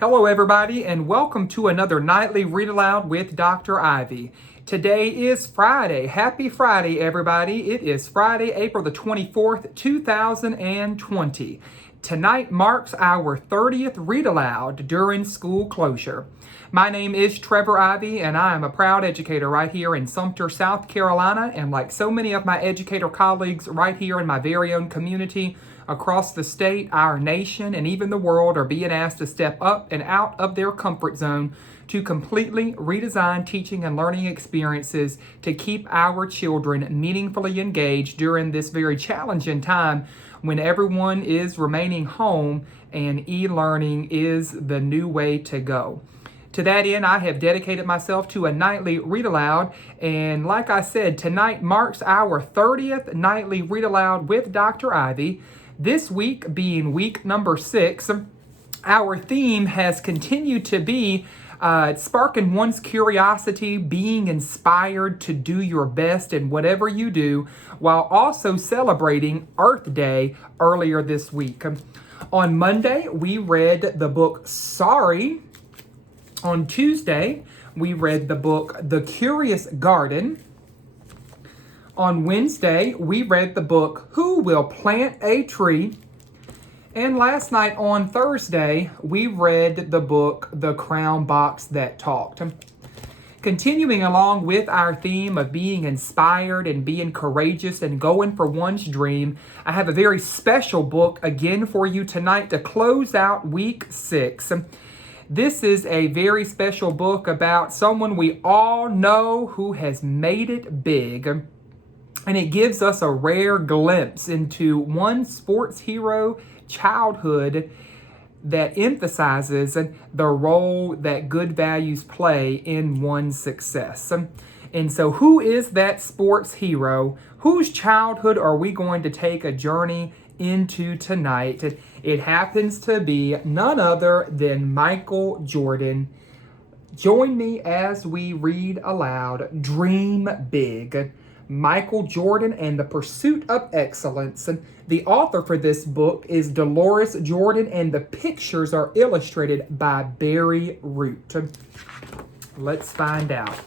Hello, everybody, and welcome to another nightly Read Aloud with Dr. Ivey. Today is Friday. Happy Friday, everybody. It is Friday, April the 24th, 2020. Tonight marks our 30th Read Aloud during school closure. My name is Trevor Ivey, and I am a proud educator right here in Sumter, South Carolina. And like so many of my educator colleagues right here in my very own community, across the state, our nation, and even the world are being asked to step up and out of their comfort zone to completely redesign teaching and learning experiences to keep our children meaningfully engaged during this very challenging time when everyone is remaining home and e-learning is the new way to go. To that end, I have dedicated myself to a nightly Read Aloud, and like I said, tonight marks our 30th nightly Read Aloud with Dr. Ivey. This week being week number 6, our theme has continued to be sparking one's curiosity, being inspired to do your best in whatever you do, while also celebrating Earth Day earlier this week. On Monday, we read the book Sorry. On Tuesday, we read the book The Curious Garden. On Wednesday, we read the book Who Will Plant a Tree? And last night on Thursday, we read the book The Crown Box That Talked. Continuing along with our theme of being inspired and being courageous and going for one's dream, I have a very special book again for you tonight to close out week 6. This is a very special book about someone we all know who has made it big. And it gives us a rare glimpse into one sports hero childhood that emphasizes the role that good values play in one's success. And so who is that sports hero? Whose childhood are we going to take a journey into tonight? It happens to be none other than Michael Jordan. Join me as we read aloud, Dream Big. Michael Jordan and the Pursuit of Excellence. The author for this book is Dolores Jordan, and the pictures are illustrated by Barry Root. Let's find out.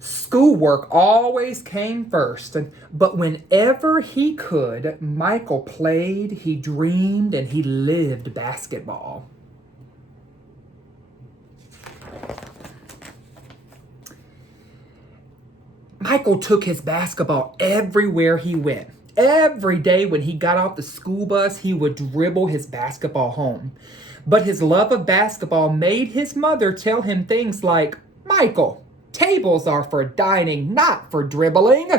Schoolwork always came first, but whenever he could, Michael played, he dreamed, and he lived basketball. Michael took his basketball everywhere he went. Every day when he got off the school bus, he would dribble his basketball home. But his love of basketball made his mother tell him things like, "Michael, tables are for dining, not for dribbling."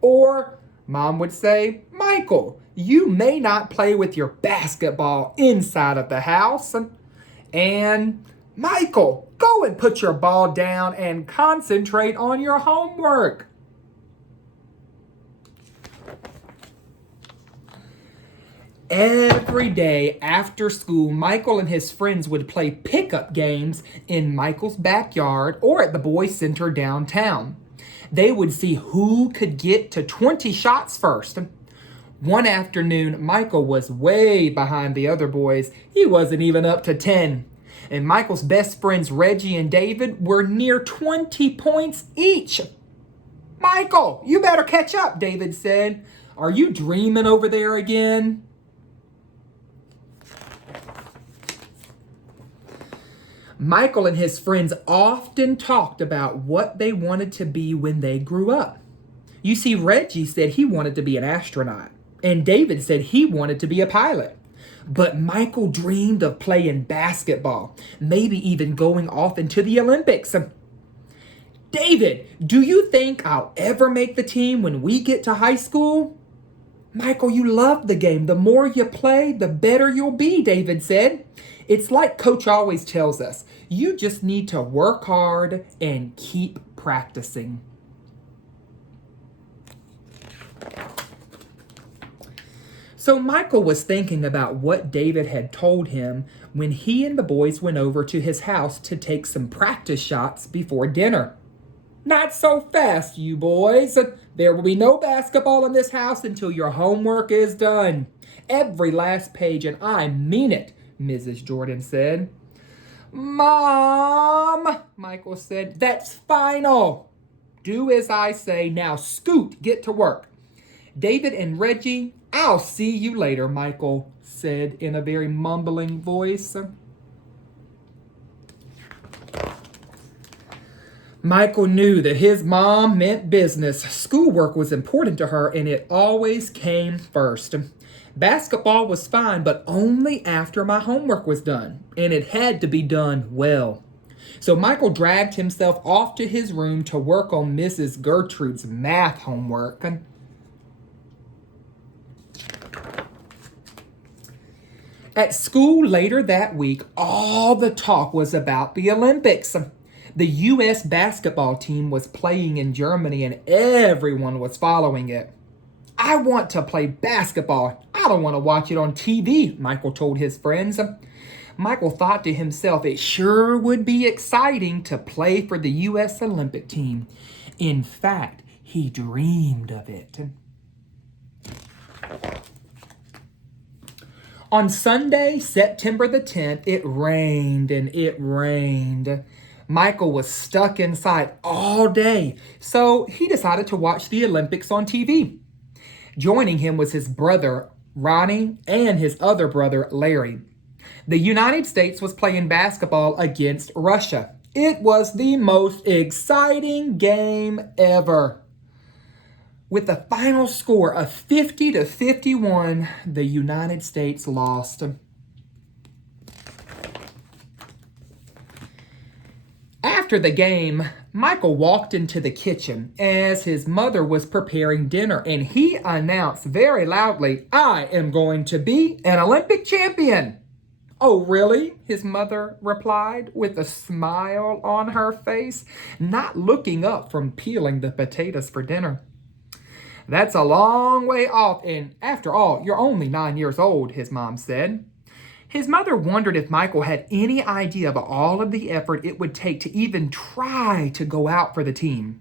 Or Mom would say, "Michael, you may not play with your basketball inside of the house." And "Michael, go and put your ball down and concentrate on your homework." Every day after school, Michael and his friends would play pickup games in Michael's backyard or at the boys' center downtown. They would see who could get to 20 shots first. One afternoon, Michael was way behind the other boys. He wasn't even up to 10. And Michael's best friends, Reggie and David, were near 20 points each. "Michael, you better catch up," David said. "Are you dreaming over there again?" Michael and his friends often talked about what they wanted to be when they grew up. You see, Reggie said he wanted to be an astronaut, and David said he wanted to be a pilot. But Michael dreamed of playing basketball, maybe even going off into the Olympics. "David, do you think I'll ever make the team when we get to high school?" "Michael, you love the game. The more you play, the better you'll be," David said. "It's like Coach always tells us, you just need to work hard and keep practicing." So Michael was thinking about what David had told him when he and the boys went over to his house to take some practice shots before dinner. Not so fast, you boys. There will be no basketball in this house until your homework is done. Every last page, and I mean it, Mrs. Jordan said. Mom, Michael said, that's final. Do as I say. Now scoot, get to work. David and Reggie, I'll see you later, Michael said in a very mumbling voice. Michael knew that his mom meant business. Schoolwork was important to her, and it always came first. Basketball was fine, but only after my homework was done, and it had to be done well. So Michael dragged himself off to his room to work on Mrs. Gertrude's math homework. At school later that week, all the talk was about the Olympics. The U.S. basketball team was playing in Germany and everyone was following it. I want to play basketball. I don't want to watch it on TV, Michael told his friends. Michael thought to himself, it sure would be exciting to play for the U.S. Olympic team. In fact, he dreamed of it. On Sunday, September the 10th, it rained and it rained. Michael was stuck inside all day, so he decided to watch the Olympics on TV. Joining him was his brother, Ronnie, and his other brother, Larry. The United States was playing basketball against Russia. It was the most exciting game ever. With the final score of 50-51, the United States lost. After the game, Michael walked into the kitchen as his mother was preparing dinner, and he announced very loudly, I am going to be an Olympic champion. Oh, really? His mother replied with a smile on her face, not looking up from peeling the potatoes for dinner. That's a long way off, and after all, you're only 9 years old, his mom said. His mother wondered if Michael had any idea of all of the effort it would take to even try to go out for the team.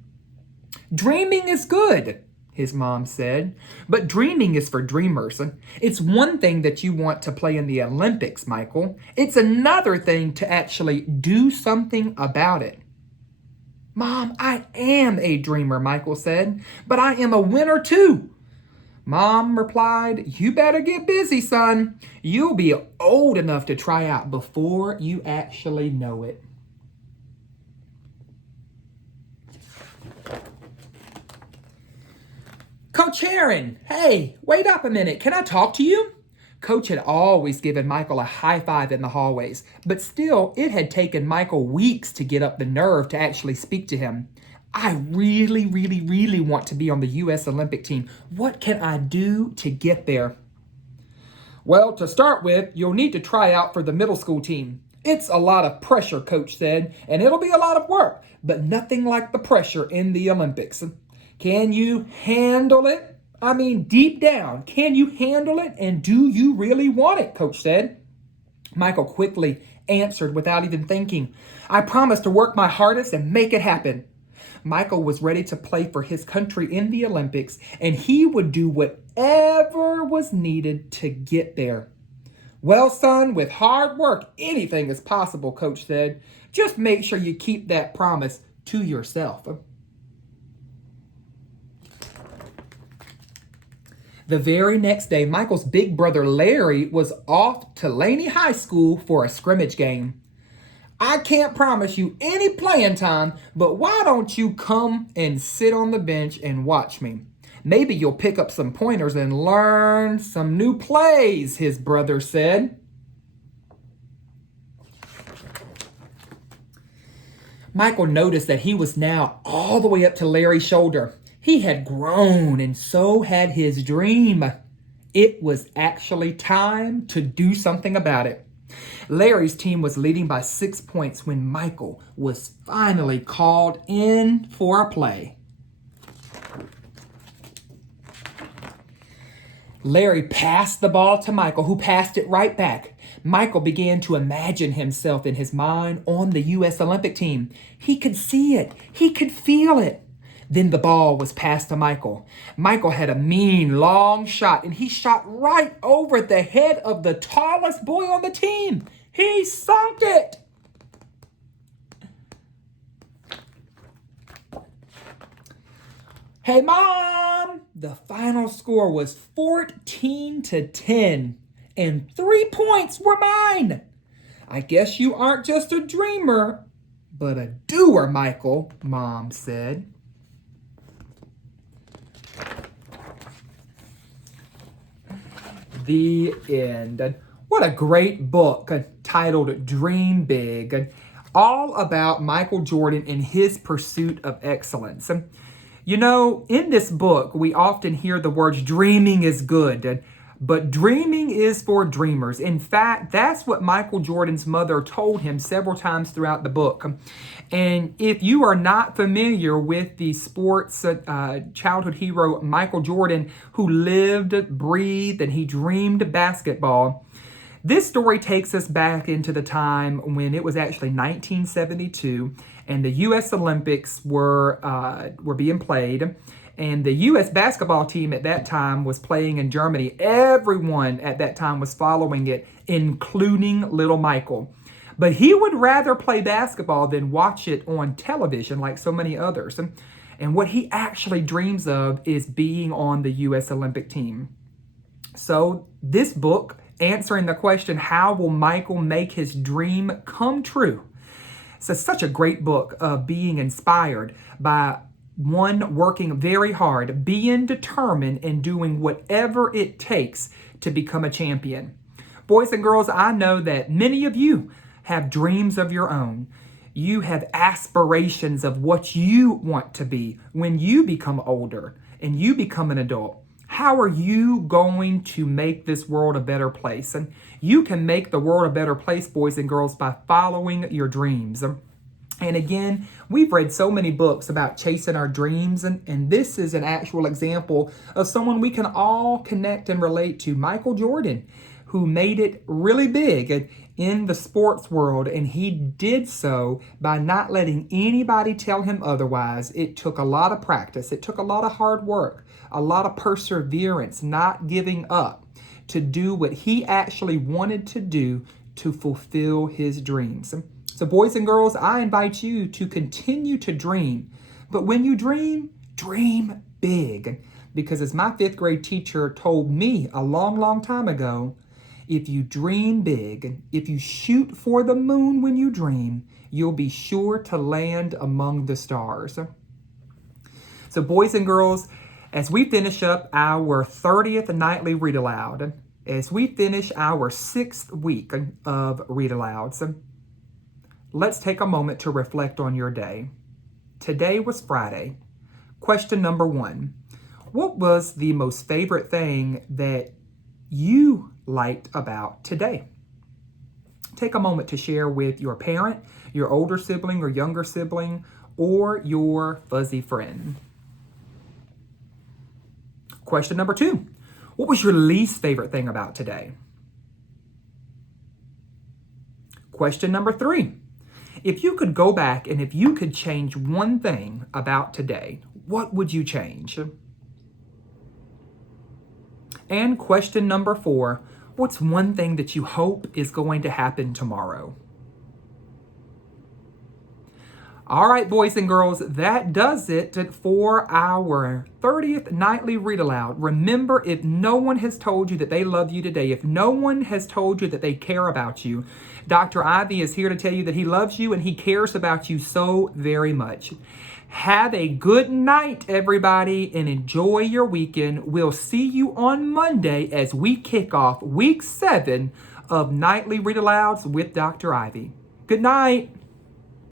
Dreaming is good, his mom said, but dreaming is for dreamers. It's one thing that you want to play in the Olympics, Michael. It's another thing to actually do something about it. Mom, I am a dreamer, Michael said, but I am a winner too. Mom replied, you better get busy, son. You'll be old enough to try out before you actually know it. Coach Heron, hey, wait up a minute. Can I talk to you? Coach had always given Michael a high five in the hallways, but still, it had taken Michael weeks to get up the nerve to actually speak to him. I really want to be on the U.S. Olympic team. What can I do to get there? Well, to start with, you'll need to try out for the middle school team. It's a lot of pressure, Coach said, and it'll be a lot of work, but nothing like the pressure in the Olympics. Can you handle it? I mean, deep down, can you handle it? And do you really want it? Coach said. Michael quickly answered without even thinking. I promise to work my hardest and make it happen. Michael was ready to play for his country in the Olympics, and he would do whatever was needed to get there. Well, son, with hard work, anything is possible, Coach said. Just make sure you keep that promise to yourself. The very next day, Michael's big brother Larry was off to Laney High School for a scrimmage game. I can't promise you any playing time, but why don't you come and sit on the bench and watch me? Maybe you'll pick up some pointers and learn some new plays, his brother said. Michael noticed that he was now all the way up to Larry's shoulder. He had grown, and so had his dream. It was actually time to do something about it. Larry's team was leading by 6 points when Michael was finally called in for a play. Larry passed the ball to Michael, who passed it right back. Michael began to imagine himself in his mind on the U.S. Olympic team. He could see it. He could feel it. Then the ball was passed to Michael. Michael had a mean, long shot, and he shot right over the head of the tallest boy on the team. He sunk it. Hey, Mom! The final score was 14-10, and 3 points were mine. I guess you aren't just a dreamer, but a doer, Michael, Mom said. The end. What a great book titled Dream Big, all about Michael Jordan and his pursuit of excellence. You know, in this book, we often hear the words dreaming is good, but dreaming is for dreamers. In fact, that's what Michael Jordan's mother told him several times throughout the book. And if you are not familiar with the sports childhood hero Michael Jordan, who lived, breathed, and he dreamed basketball, this story takes us back into the time when it was actually 1972 and the U.S. Olympics were being played, and the U.S. basketball team at that time was playing in Germany. Everyone at that time was following it, including little Michael. But he would rather play basketball than watch it on television like so many others. And what he actually dreams of is being on the U.S. Olympic team. So this book, answering the question, how will Michael make his dream come true? So it's such a great book of being inspired by one working very hard, being determined, and doing whatever it takes to become a champion. Boys and girls, I know that many of you have dreams of your own. You have aspirations of what you want to be when you become older and you become an adult. How are you going to make this world a better place? And you can make the world a better place, boys and girls, by following your dreams. And again, we've read so many books about chasing our dreams, and this is an actual example of someone we can all connect and relate to, Michael Jordan, who made it really big in the sports world, and he did so by not letting anybody tell him otherwise. It took a lot of practice. It took a lot of hard work, a lot of perseverance, not giving up to do what he actually wanted to do to fulfill his dreams. So boys and girls, I invite you to continue to dream. But when you dream, dream big. Because as my 5th grade teacher told me a long, long time ago, if you dream big, if you shoot for the moon when you dream, you'll be sure to land among the stars. So boys and girls, as we finish up our 30th nightly Read Aloud, as we finish our 6th week of Read Alouds, let's take a moment to reflect on your day. Today was Friday. Question number 1. What was the most favorite thing that you liked about today? Take a moment to share with your parent, your older sibling or younger sibling, or your fuzzy friend. Question number 2. What was your least favorite thing about today? Question number 3. If you could go back and if you could change one thing about today, what would you change? And question number 4, what's one thing that you hope is going to happen tomorrow? All right, boys and girls, that does it for our 30th nightly Read Aloud. Remember, if no one has told you that they love you today, if no one has told you that they care about you, Dr. Ivey is here to tell you that he loves you and he cares about you so very much. Have a good night, everybody, and enjoy your weekend. We'll see you on Monday as we kick off week 7 of Nightly Read Alouds with Dr. Ivey. Good night.